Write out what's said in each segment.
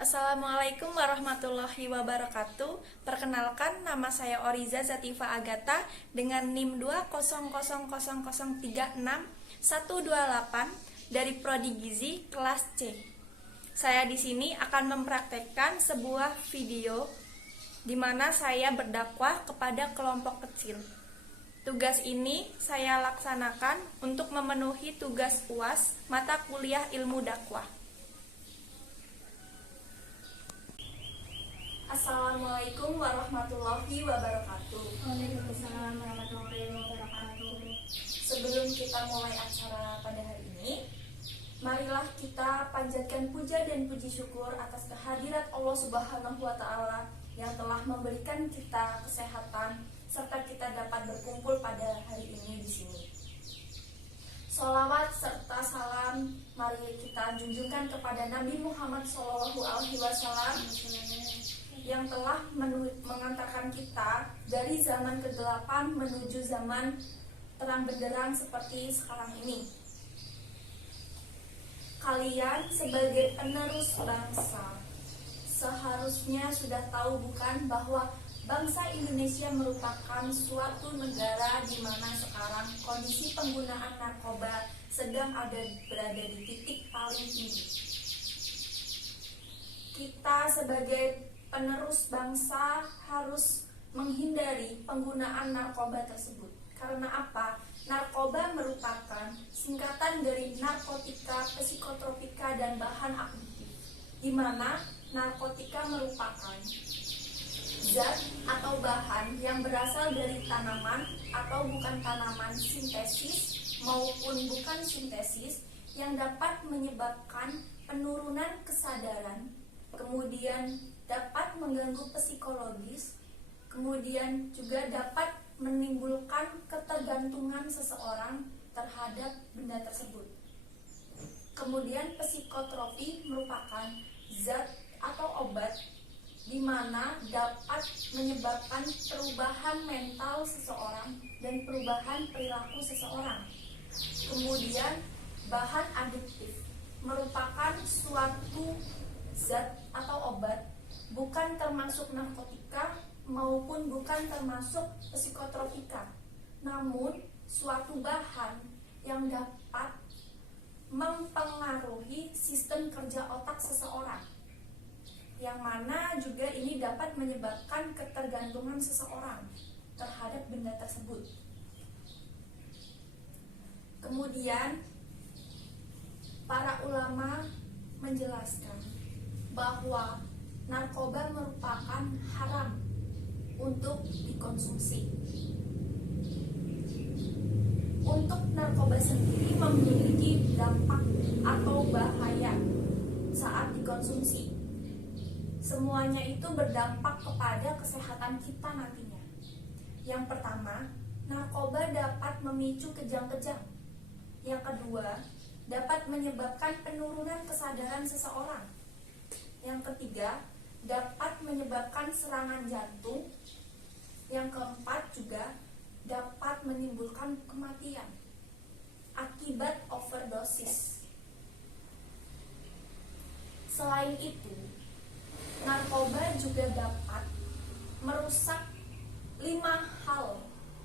Assalamualaikum warahmatullahi wabarakatuh. Perkenalkan, nama saya Oriza Zatifa Agata dengan NIM 2000036 128 dari Prodi Gizi kelas C. Saya di sini akan mempraktekkan sebuah video di mana saya berdakwah kepada kelompok kecil. Tugas ini saya laksanakan untuk memenuhi tugas UAS mata kuliah ilmu dakwah. Assalamualaikum warahmatullahi wabarakatuh. Waalaikumsalam warahmatullahi wabarakatuh. Sebelum kita mulai acara pada hari ini, marilah kita panjatkan puja dan puji syukur atas kehadirat Allah Subhanahu wa Ta'ala yang telah memberikan kita kesehatan serta kita dapat berkumpul pada hari ini di sini. Sholawat serta salam mari kita junjungkan kepada Nabi Muhammad SAW yang telah mengantarkan kita dari zaman kegelapan menuju zaman terang benderang seperti sekarang ini. Kalian sebagai penerus bangsa seharusnya sudah tahu bukan bahwa bangsa Indonesia merupakan suatu negara di mana sekarang kondisi penggunaan narkoba sedang berada di titik paling tinggi. Kita sebagai penerus bangsa harus menghindari penggunaan narkoba tersebut. Karena apa? Narkoba merupakan singkatan dari narkotika, psikotropika, dan bahan aktif, di mana narkotika merupakan zat atau bahan yang berasal dari tanaman atau bukan tanaman sintesis maupun bukan sintesis yang dapat menyebabkan penurunan kesadaran, kemudian dapat mengganggu psikologis, kemudian juga dapat menimbulkan ketergantungan seseorang terhadap benda tersebut. Kemudian psikotropi merupakan zat atau obat di mana dapat menyebabkan perubahan mental seseorang dan perubahan perilaku seseorang. Kemudian bahan adiktif merupakan suatu zat atau obat bukan termasuk narkotika maupun bukan termasuk psikotropika, namun suatu bahan yang dapat mempengaruhi sistem kerja otak seseorang, yang mana juga ini dapat menyebabkan ketergantungan seseorang terhadap benda tersebut. Kemudian para ulama menjelaskan bahwa narkoba merupakan haram untuk dikonsumsi. Untuk narkoba sendiri memiliki dampak atau bahaya saat dikonsumsi. Semuanya itu berdampak kepada kesehatan kita nantinya. Yang pertama, narkoba dapat memicu kejang-kejang. Yang kedua, dapat menyebabkan penurunan kesadaran seseorang. Yang ketiga, dapat menyebabkan serangan jantung. Yang keempat juga dapat menimbulkan kematian akibat overdosis. Selain itu, narkoba juga dapat merusak 5 hal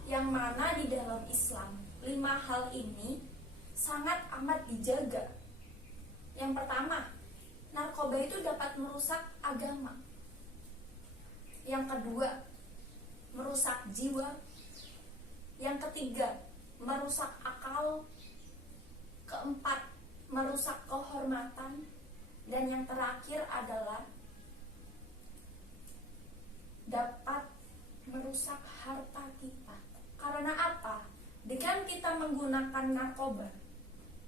yang mana di dalam Islam 5 hal ini sangat amat dijaga. Yang pertama, narkoba itu dapat merusak agama. Yang kedua, merusak jiwa. Yang ketiga, merusak akal. Keempat, merusak kehormatan. Dan yang terakhir adalah dapat merusak harta kita. Karena apa? Dengan kita menggunakan narkoba,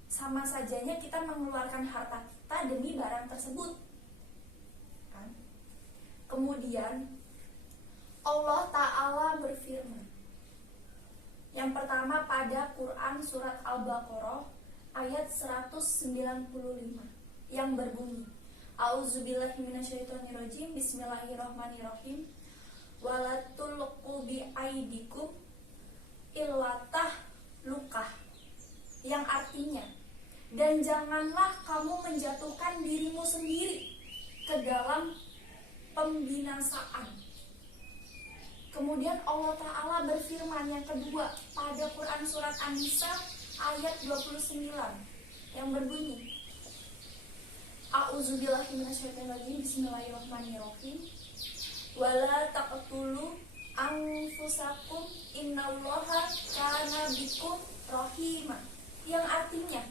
sama sajanya kita mengeluarkan harta kita demi barang tersebut. Kemudian Allah Ta'ala berfirman. Yang pertama pada Quran surat Al-Baqarah ayat 195 yang berbunyi, A'udzubillahiminasyaitonirrajim, Bismillahirrahmanirrahim, Walatulqu bi'aidikum ilwatah lukah, yang artinya, dan janganlah kamu menjatuhkan dirimu sendiri ke dalam pembinasaan. Kemudian Allah Ta'ala berfirman yang kedua pada Quran surat An-Nisa ayat 29 yang berbunyi, A'udzubillahi minasyaitonirrajim, bismillahirrahmanirrahim. Wala taqtulu anfusakum innallaha kana bikum rahima. Yang artinya,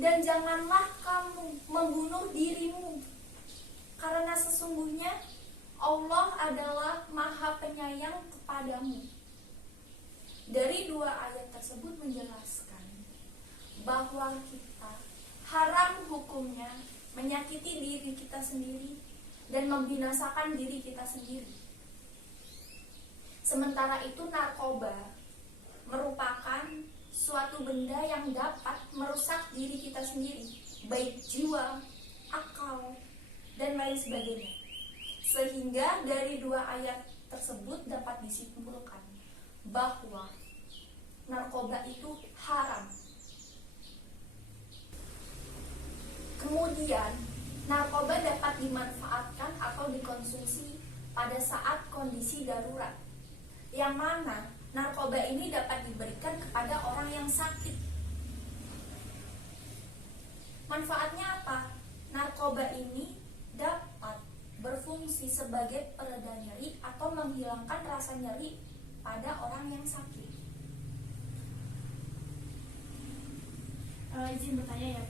dan janganlah kamu membunuh dirimu, karena sesungguhnya Allah adalah Maha Penyayang kepadamu. Dari dua ayat tersebut menjelaskan bahwa kita haram hukumnya menyakiti diri kita sendiri dan membinasakan diri kita sendiri. Sementara itu narkoba merupakan suatu benda yang dapat merusak diri kita sendiri, baik jiwa, akal, dan lain sebagainya. Sehingga dari dua ayat tersebut dapat disimpulkan bahwa narkoba itu haram. Kemudian, narkoba dapat dimanfaatkan atau dikonsumsi pada saat kondisi darurat, yang mana narkoba ini dapat diberikan kepada orang yang sakit. Manfaatnya apa? Narkoba ini dapat berfungsi sebagai pereda nyeri atau menghilangkan rasa nyeri pada orang yang sakit. Izin bertanya ya,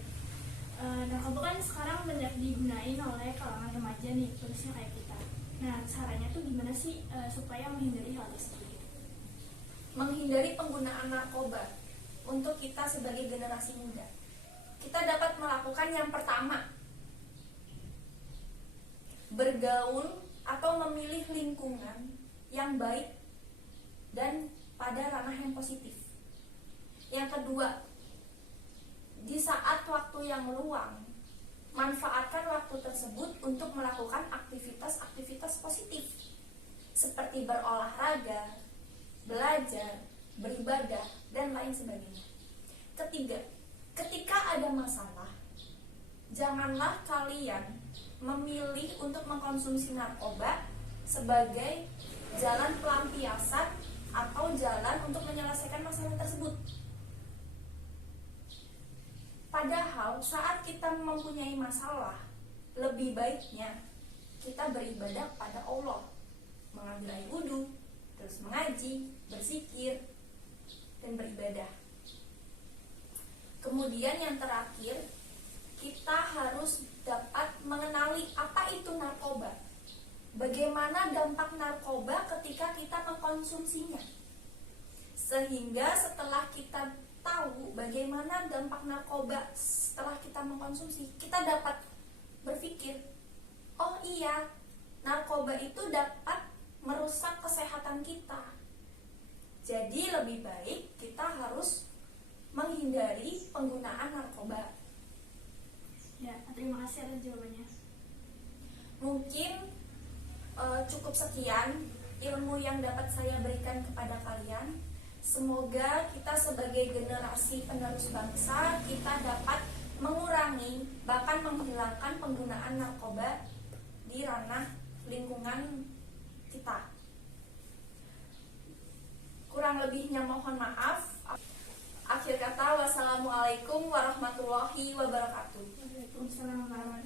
narkoba kan sekarang banyak digunain oleh kalangan remaja nih, khususnya kayak kita. Nah, caranya tuh gimana sih supaya menghindari hal tersebut? Menghindari penggunaan narkoba untuk kita sebagai generasi muda, kita dapat melakukan yang pertama, bergaul atau memilih lingkungan yang baik dan pada ranah yang positif. Yang kedua, di saat waktu yang luang, manfaatkan waktu tersebut untuk melakukan aktivitas-aktivitas positif seperti berolahraga, belajar, beribadah, dan lain sebagainya. Ketiga, ketika ada masalah, janganlah kalian memilih untuk mengkonsumsi narkoba sebagai jalan pelampiasan atau jalan untuk menyelesaikan masalah tersebut. Padahal saat kita mempunyai masalah, lebih baiknya kita beribadah pada Allah, mengambil air wudhu, terus mengaji, berzikir, dan beribadah. Kemudian yang terakhir, kita harus dapat mengenali apa itu narkoba, bagaimana dampak narkoba ketika kita mengkonsumsinya, sehingga setelah kita tahu bagaimana dampak narkoba setelah kita mengkonsumsi, kita dapat berpikir, oh iya, narkoba itu dapat merusak kesehatan kita. Jadi lebih baik kita harus menghindari penggunaan narkoba. Ya, terima kasih atas jawabannya. Mungkin cukup sekian ilmu yang dapat saya berikan kepada kalian. Semoga kita sebagai generasi penerus bangsa, kita dapat mengurangi bahkan menghilangkan penggunaan narkoba di ranah lingkungan kita. Kurang lebihnya mohon maaf. Akhir kata, wassalamualaikum warahmatullahi wabarakatuh. Waalaikumsalam warahmatullahi wabarakatuh.